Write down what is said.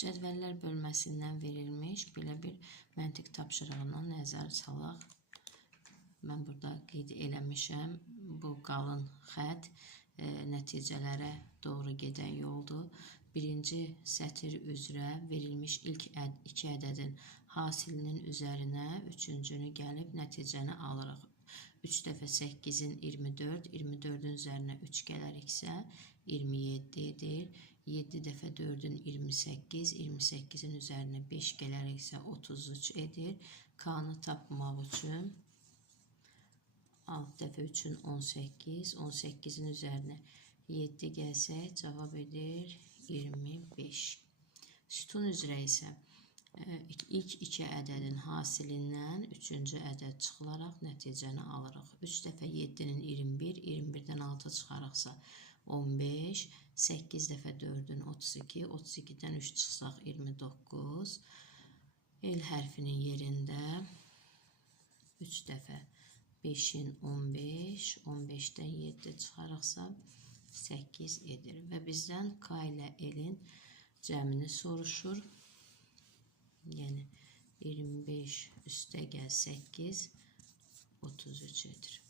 Cədvəllər bölməsindən verilmiş belə bir məntiq tapşırığından nəzər salaq. Mən burada qeyd eləmişəm. Bu qalın xətt nəticələrə doğru gedən yoldur. Birinci sətir üzrə verilmiş ilk iki ədədin hasilinin üzərinə üçüncünü gəlib nəticəni alırıq. 3 dəfə 8-in 24, 24-ün üzərinə 3 gələriksə 27 edir. 7 dəfə 4-ün 28, 28-in üzərinə 5 gələriksə 33 edir. K-nı tapmaq üçün 6 dəfə 3-ün 18, 18-in üzərinə 7 gəlsək cavab edir 25. Sütun üzrə isə ilk iki ədədin hasilindən üçüncü ədəd çıxılaraq nəticəni alırıq. 3 dəfə 7-nin 21, 21-dən 6 çıxarıqsa 15, 8 dəfə 4-ün 32, 32-dən 3 çıxsaq 29. El hərfinin yerində 3 dəfə 5-in 15, 15-dən 7 çıxarıqsa 8 edir. Və bizdən K ilə elin cəmini soruşur. Yəni 25 üstəgəl 8, 33 edir.